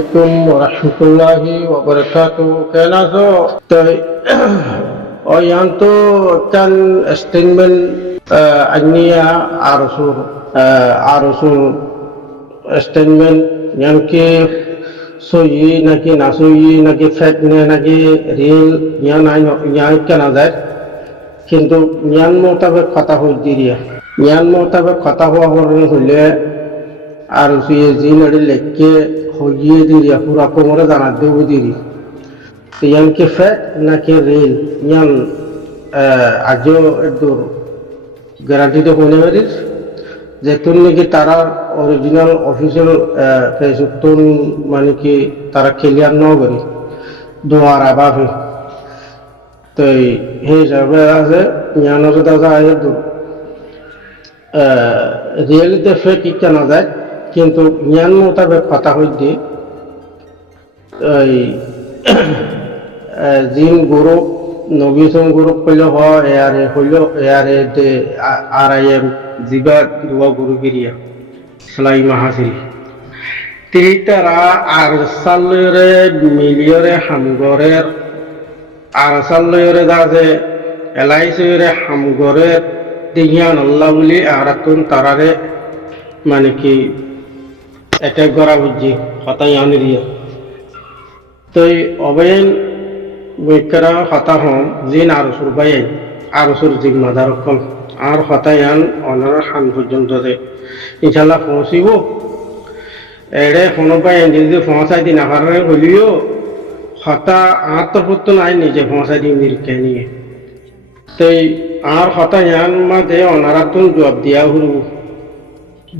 আলাইকুম রহমতুল্লাহি ওবরাকাতু। কেন আছো? তো ইয়ান তো কান স্টেটমেন্ট আনিয়া আরসুর স্টেটমেন্ট ইয়ানকে সই নাকি না সই নাকি ফেক নাকি রিল ইয়ান ইয়ান কেনা যায়, কিন্তু ইয়ান মোতাবেক কথা হই দিরিয়া ইয়ান মোতাবেক কথা হওয়া হলে আর জি নাড়ি লেখকে হইয়ে দিরিয়া পুরা কোমরে জানা দেব দিরি ইয়ানকে ফেক নাকি রিল ইয়ান আজও একদম গ্যারান্টিতে হইনে পারিস যে তুন নাকি তারা অরিজিনাল অফিসিয়াল ফেসবুক তুন মানে কি তারা ক্লিয়ার ন করি দোয়ার আবাফে তো সেই হিসাবে আছে ইয়ানোর দাদা আয় রিয়েলিতে ফেক কেনা যায়, কিন্তু জ্ঞান মোতাবেক কথা হইতে জিন গ্রুপ নবীন গ্রুপ কইলে এয়ারে হইল এয়ারে আর আই এম জিবা দুয়া গুরু গিরিয়া সালাই মাহাসিল তিতারা আর সালরে মিলিয়রে হামগরের আর সালরে দাজে এলাইসরে হামগরের দিহিয়ান আল্লাহ বলি আরাতুন তারারে মানে কি অ্যাটাক করা বুঝছি হতাই আনিরিয়া তো অবৈন বৈকারা হতা হম জিন আরসুর বাইন আরসুর জিম্মাদার কম আর হতায়ান অনার খান পর্যন্ত দে ইনশাল্লাহ পৌঁছিব এড়ে ফোন পাই যদি পৌঁছাই দিন আবার হলিও হতা আত্মপুত্র নাই নিজে পৌঁছাই দিন নিরীক্ষা নিয়ে তাই আর হতায়ান মাঝে অনারাতুন জবাব দিয়া হল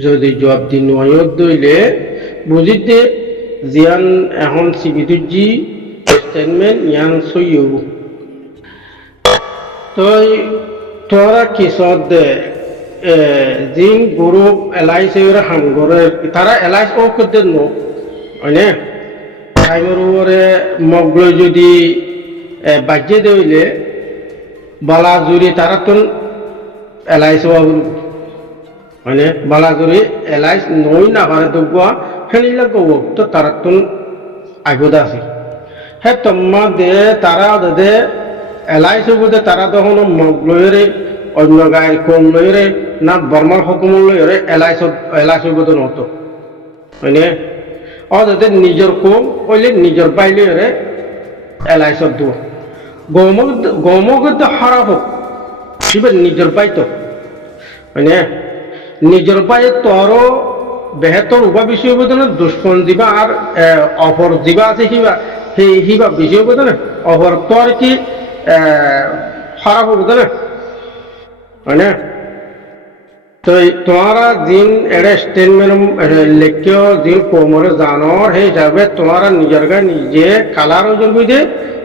যদি জবাব দিন নয় দইলে বুঝিতে জিয়ান এখন সিবিদুজি স্টেটমেন্ট ইয়ান সইও তই তোরা কিসত দে জিন গ্রুপ এলাইস হামগরে তারা এলাইস ও করতে নো হয়নে টাইমের উপরে মগল যদি বাজ্যে দইলে বালা জুড়ি তারা তো এলাইস মানে বালা জুড়ি এলাইস নই না পারে তো ফেলিলে তো তারা তো আগত আছে হ্যাঁ তোমা দে তারা দে এলাইস দে তারা তখন মগ লইরে অন্য গায়ের কম লইরে না বর্মার হুকুম লইরে এলাইস বোধ নতো মানে অদে নিজের কম হইলে নিজের বাই লইরে এলাইস দু গৌমক হারা হোক শিবের নিজের বাই তো মানে নিজের বাই তোর বেহেতর উবা বিষয় বোধ না দুষ্কন দিবা আর অপর দিবা আছে হিবা বিষয় বোধ না অপর তোর কি খারাপ বোধ না মানে তো তোমারা জিন এড়ে স্টেটমেন্ট লেখিও জিন কোমরে জানোর সেই হিসাবে তোমারা নিজের গা নিজে কালার ওজন বুঝে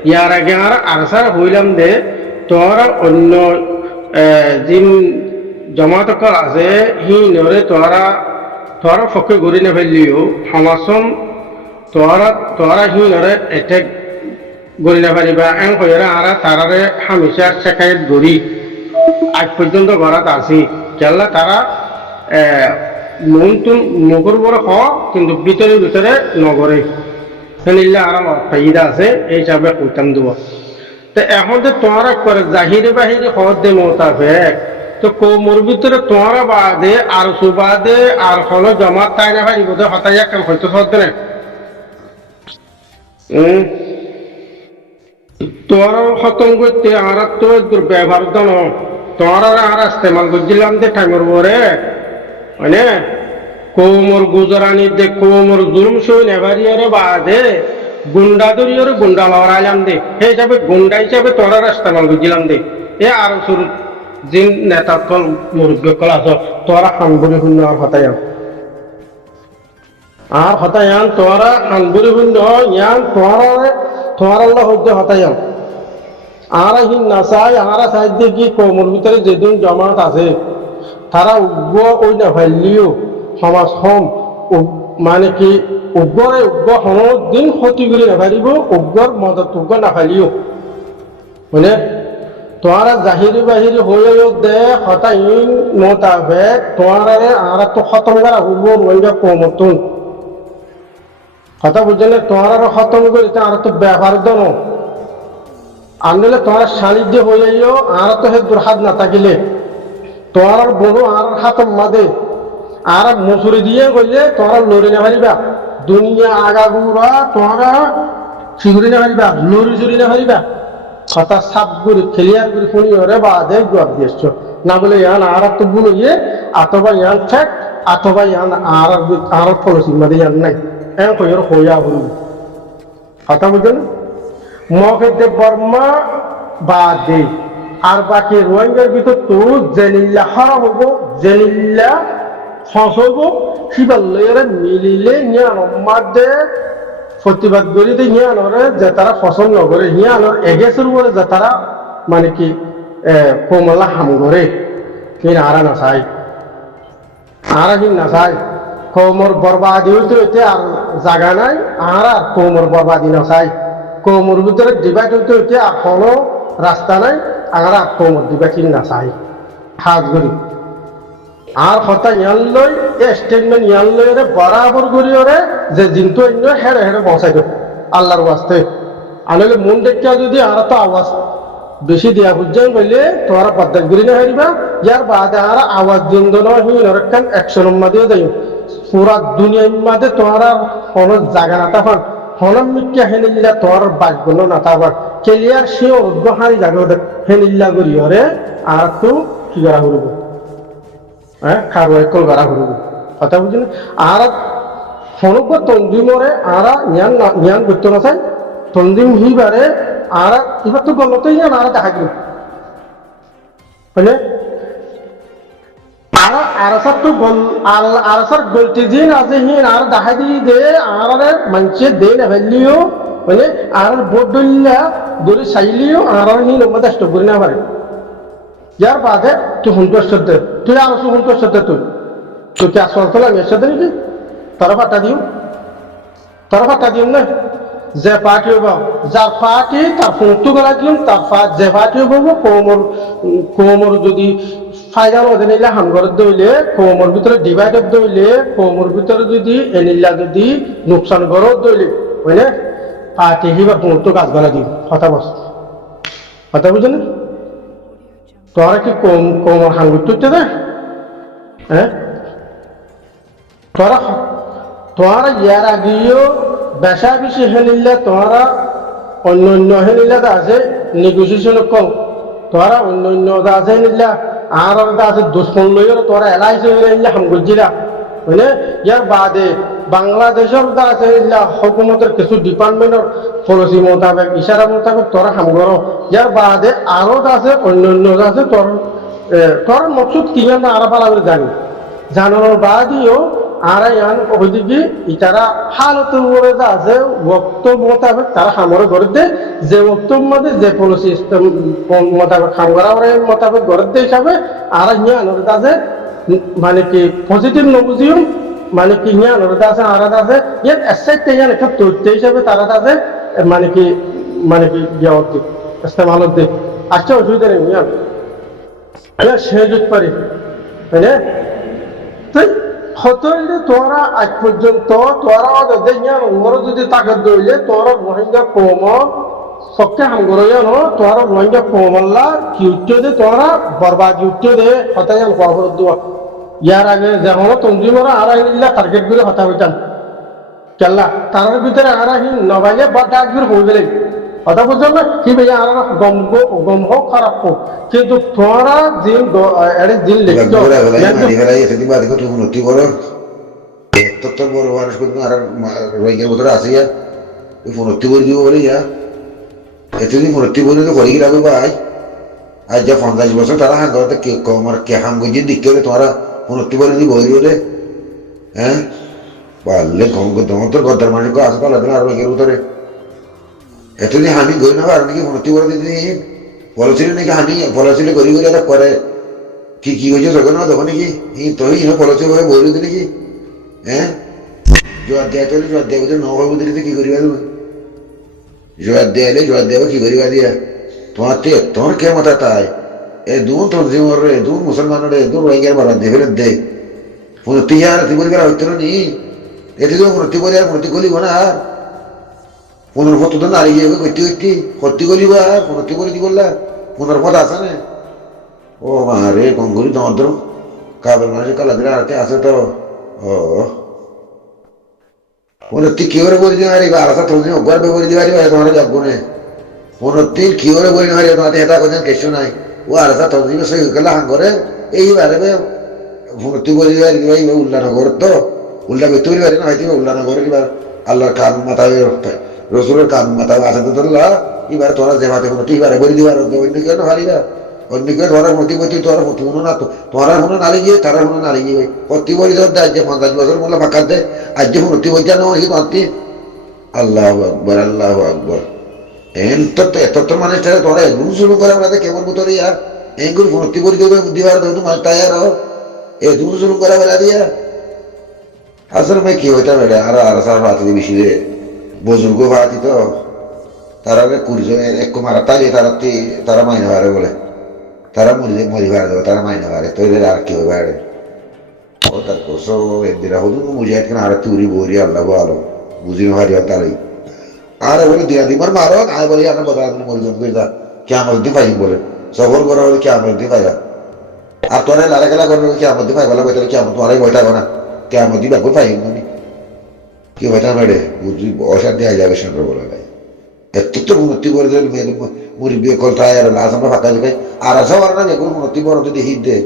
ইয়ার আগে আর আনসার হইলাম দে তোরা অন্য জিন জমাত আছে হি নরে তোরা ফকে ঘুরি না ফেললিও সমাসম তোরা হি নরে এটেক গড়ি না পারিবা এন কইরা আর তারারে হামেশা শেখায়ত গড়ি আজ পর্যন্ত ঘরাত আছি কেলা তারা মনতুন মগর বড় হ কিন্তু ভিতরে নগরে নিলে আর ফাইদা আছে এই হিসাবে কইতাম দেব তো এখন যে তোমরা করে জাহিরে বাহিরে হদ দে মোতাবেক তো কোমর ভিতরে তোমরা বাদে আর সুবাদে আর হলো জমা তাই না ভাই বোধ হতাই কাম হয়তো হদ না তোমরা খতম করতে আর তো দুর্ব্যবহার দাম তোমরা আর ইস্তেমাল করছিলাম যে টাইমের পরে মানে কোমর গুজরানি দে কোমর জুলুম সই নেভারিয়ারে বাদে গুন্ডা দরিয়ারে গুন্ডা লড়াইলাম দে সেই হিসাবে গুন্ডা হিসাবে তোরা ইস্তেমাল করছিলাম দে এ আর সুর জিন নেতা কল মুরব্বী কল আস তোরা হানবুরি শূন্য আর হতায়ান তোরা হানবুরি শূন্য ইয়ান তোরা হদ্দে হতায়ান আর হি নাচাই আর সাহায্য কি কোমর ভিতরে যেদিন জমাত আছে তারা উগ্র ওই না ফেললিও সমাজ হম মানে কি উগ্রে দিন ক্ষতি করে নাফারিব উগ্র মদত উগ্র নাফালিও মানে তোমরা জাহিরি বাহিরি হয়ে দে হতাইন মোতাবেক তোমরা আর তো খতম করা উগ্র রোহিঙ্গা কমতুন কথা বুঝছেন তোমার আরো খতম করে আর তো ব্যাপার দন আনলে তোমার সান্নিধ্য হয়ে যাইও আর তো হে দুর্হাত না থাকিলে তোমার আর বড় আর হাতম মাদে আর মসুরি দিয়ে গইলে তোমার লড়ি না পারিবা দুনিয়া আগাগুড়া তোমারা শিগুরি না পারিবা লড়ি চুরি না পারিবা কথা সাপ গুড়ি খেলিয়ার গুড়ি শুনি ওরে বাদে জবাব দিয়েছ না বলে ইয়ান আর তো বুলো ইয়ে অথবা ইয়ান ফ্যাক্ট অথবা ইয়ান আর পলিসি মাদে ইয়ান নাই এন কইর হইয়া হরি কথা বুঝলেন মখেদে বর্মা বাদে আর বাকি রোহিঙ্গার ভিতর তো জেনিল্লা হারা হইব জেনিল্লা সস হইব সিবার লইয়ারে মিলিলে নিয়ান মাদে প্রতিবাদ করি দিয়ে হিয়ানরে যে তারা ফসল নগরে হিয়ানর এগেসের উপরে যে তারা মানে কি কোমলা হাম করে কিন আরা না চাই আর হিন না চাই কোমর বরবাদি হইতে হইতে আর জায়গা নাই আর কোমর বরবাদি না চাই কোমর ভিতরে ডিভাইড হইতে হইতে আর কোনো রাস্তা নাই আর কোমর ডিভাইড না চাই হাত করি আর কথা ইয়ান লই স্টেটমেন্ট ইয়ান লই রে বরাবর করি ওরে যে দিনটো অন্য হেরে হেরে পৌঁছাই দেব আল্লাহর ওয়াস্তে আনলে মন দেখা যদি আর তো আওয়াজ বেশি দিয়া বুঝছেন বললে তোরা পদ্মার গুলি না হারিবা ইয়ার বাদে আর আওয়াজ দিন দন হিন রক্ষণ অ্যাকশন মাদিও দেয় পুরা দুনিয়ার মাঝে তোরা কোনো জায়গা না থাকান হনম মিক্কা হেনিল্লা তোর বাগগুলো না থাকান ক্লিয়ার সে উদ্গ হারি জায়গা হেনিল্লা করি ওরে আর তো কি করা করবো হ্যাঁ খাবো একল করা করবো কথা বুঝলেন আর ফোনক তন্দিমরে আর জ্ঞান করতে না চাই তন্দিম হিবারে আর এবার তো গলত ইয়ান আর দেখা গেল বুঝলে আর আরসার তো আরসার গলতি দিন আছে হিন আর দেখা দিয়ে দে আর মানুষের দে না ফেললিও মানে আর বোর্ড দলিলা দড়ি চাইলিও আর হিন মধ্যে করি না পারে ইয়ার বাদে তুই সন্তুষ্ট দে তুই আর সন্তুষ্ট দে তুই কি আসল তোলা মেসে দে নাকি তারা ফাটা দিও না যে পার্টি হব যার পার্টি তার ফোনটো করা দিম তার যে পার্টি হব কোমর যদি ফাইদার মধ্যে নিলে হামগর দইলে কোমর ভিতরে ডিভাইডার দইলে কোমর ভিতরে যদি এনিল্লা যদি নোকসান করো দইলে বুঝলে পার্টি হিবার ফোনটো কাজ করা দিম কথা বুঝলেন তোরা কি কোমর হাঙ্গুর তুলতে দে হ্যাঁ তোরা ইয়ার আগেও বেশা বেশি হেনিলে তোরা অন্য হেনিলে আছে নেগোসিয়েশন কম তোরা অন্য আছে হেনিলা আর আছে দুশ্মন লইও তোরা এলাইছে হেনিলে হামগুজিরা বুঝলে ইয়ার বাদে বাংলাদেশের আছে হেনিলা হুকুমতের কিছু ডিপার্টমেন্টের পলিসি মোতাবেক ইশারা মোতাবেক তোরা হামগর ইয়ার বাদে আরো আছে অন্য আছে তোর মকসুদ কি না আর পালা জানি জানানোর বাদেও আর ইয়ান ওইদিকে ইতারা হালতের উপরে যা আছে বক্তব্য মোতাবেক তারা হামরে করে দেয় যে বক্তব্য মধ্যে যে পলিসি মোতাবেক হাম করা মোতাবেক করে দেয় হিসাবে আর ইয়ানোর আছে মানে কি পজিটিভ নবুজিও মানে কি ইয়ানোর আছে আর আছে ইয়ান এসেট ইয়ান একটা তথ্য হিসাবে তারা আছে মানে কি ইয়াত ইস্তেমাল দেয় আচ্ছা অসুবিধা নেই ইয়ান সে যুত পারি তাই তাই হতইলে তোরা আজ পর্যন্ত তোরা ওরা যদি তাকে দইলে তোরা রোহিঙ্গা কম সবকে হামগর তোরা রোহিঙ্গা কমল্লা কি উঠতে দে তোরা বরবাদি উঠতে দে হতাই খবর দেওয়া ইয়ার আগে যেমন তঞ্জিমরা আর আইনিল্লা টার্গেট করে হতা হইতাম কেল্লা তার ভিতরে আর আহি নবাইলে বা ডাক করে হয়ে গেলে কথা বুঝলাম না কি ভাইয়া আর গম হোক খারাপ হোক কিন্তু তোরা দিন লিখতো তোর বড় মানুষ কিন্তু আর রোহিঙ্গার ভিতরে আছে ইয়া ওই ফোনটি করে দিব বলে ইয়া এতদিন ফোনটি বলে তো করে গেলাম ভাই আজ যা 50 বছর তারা হান ধরতে আমার কে হাম গিয়ে দিকতে হলে তোমরা ফোনটি বলে দিব বলে হ্যাঁ পারলে তোর গদ্দার মানুষ আছে পালা আর রোহিঙ্গার ভিতরে এতদিন হানি গই না আর নাকি ফোনটি বলে দিদি বলেছিল নাকি হানি বলেছিল করি করে কি হয়েছে সকাল না তখন নাকি তুই বলেছিল বলে দিলি নাকি হ্যাঁ জোয়ার দেয়া চলে জোয়ার দেওয়া বুঝে নবাব বুঝে কি করিবা তুমি জোয়ার দেয়ালে জোয়ার দেওয়া কি করিবা দিয়া তোমার কে মাথা তাই এ দু তঞ্জিমর রে দু মুসলমান রে দু রোহিঙ্গার বাড়া দে ফেরত দে পুরো তিয়ার তুই বলবি হইতো নি এতে তো ভর্তি করে আর ভর্তি করিব না আর 15 তো নারী গিয়ে করতে করতে ভর্তি করিব আর ভর্তি করে দি করলা 15 আছে না ও মা রে গঙ্গুরি দমদ্র কাবের মানুষের কালা দিলে আরতে আছে তো ও উন্নতি কি করে বলে দিতে পারি আর তুমি গর্বে বলে দিতে পারি তোমার যাবনে উন্নতি কি করে বলে দিতে পারি তোমার এটা কোথাও কিছু নাই ও আর তুমি সই গেলা হাঙ্গরে এইবারে উন্নতি বলে দিতে পারি ভাই উল্লানগর তো উল্লা করতে পারি না হয়তো উল্লানগর এবার আল্লাহর কান মাথায় রসুলের কান মাথায় আছে তো ধরলা এবার তোরা যে মাথে উন্নতি এবারে বলে দিবার অন্য কেন হারিবা অন্য কেউ ধরা মতি মতি তোরা মনে না তো তোরা মনে নালি গিয়ে তারা মনে নালি গিয়ে প্রতি বলি ধর দেয় যে 50 বছর মূল্য ফাঁকা দেয় আজ যে উন্নতি বইটা নেওয়া এই মাতি আল্লাহ আকবর আল্লাহ আকবর এত তো মানুষটা তোরা এগুলো শুরু করে আমরা কেমন ভিতরে আর এইগুলো উন্নতি করে দেবে দিবার দেবে তোমার তাই আর এগুলো শুরু করে বেলা দিয়া আসলে ভাই কি হইতাম এটা আর আর সার ভাত বেশি রে বুজুর্গ ভাতি তো তারা কুড়িজন এক মারা তাই তারা মাইনে বাড়ে বলে তারা মরি ভাড়া দেবো তারা মাইনে বাড়ে তো এদের আর কেউ বাড়ে ও তার কোসো এদিরা হদু মুজিয়াত কেন আর তুরি বরি আল্লাহ ভালো বুঝিনো হারি তারাই আর বলে দিয়া দিবার মারো আয় বলি আমরা বদলা মরিজন করে দা কেমন দি পাই বলে সফর করা হলে কেমন দি পাইয়া আর তোরা লারা খেলা করবে কেমন দি পাই বলা বইটা কেমন তোমারাই বইটা না কেমন দি ব্যাপার পাই মানে কি বইটা মেরে বুঝি অশান্তি হয়ে যাবে সেন্টার বলা ভাই এত তো উন্নতি করে দিল মুড়ি বিয়ে করতে হয় আর লাশ আমরা ফাঁকা দেখাই আর আসা পারে না যে কোনো উন্নতি বড় যদি হিট দেয়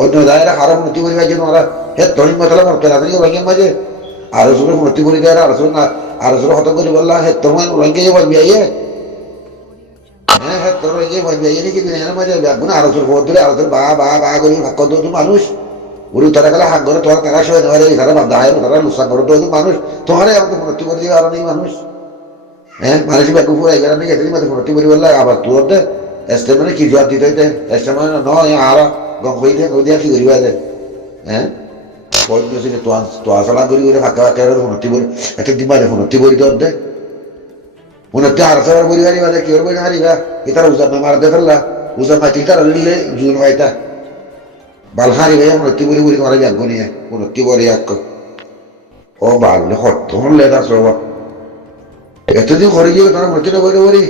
অন্য দায়েরা আরো উন্নতি করে গেছে ওরা হে তহিন মতলা মরতে রাখি রঙের মাঝে আরো সুরে উন্নতি করে দেয় আরো সুরে না আরো সুরে হত করে বললা হে তোমার রঙে যে বলবি আইয়ে হ্যাঁ হ্যাঁ তোর রঙে বলবি আইয়ে নাকি দিনের মাঝে ব্যাগুন আরো সুরে ভোট দিলে আরো সুরে বা করে ভাগ করতো মানুষ উড়ি তারা গেলে হাত ধরে তোরা তারা সবাই ধরে তারা দায় তারা লুসা করে তো মানুষ তোমারে আমাকে উন্নতি করে দিয়ে আরো নেই মানুষ হ্যাঁ মানুষের ব্যাগ উপর এগারো নিয়ে গেছে মাঝে ভর্তি করি বললে আবার তোর দে এসতে মানে কি জবাব দিতে হইতে এসতে মানে নয় আর গম হইতে নদী কি করিবা দে হ্যাঁ পয়েন্ট আছে তো আসলা করি করে ফাঁকা ফাঁকা উন্নতি করি একটা দিন মাঝে উন্নতি করি তোর দে উন্নতি আর সবার করি হারি বাজে কি করবো হারিবা এ তারা উজার না মারতে ফেললা উজার মাটি তারা নিলে জুন হয়তা বাল হারি ভাই উন্নতি করি করি তোমার ব্যাগ নিয়ে উন্নতি করে এক ও বাল হট হলে তার সব এতদিন ঘরে গিয়ে তারা মরতে না বলে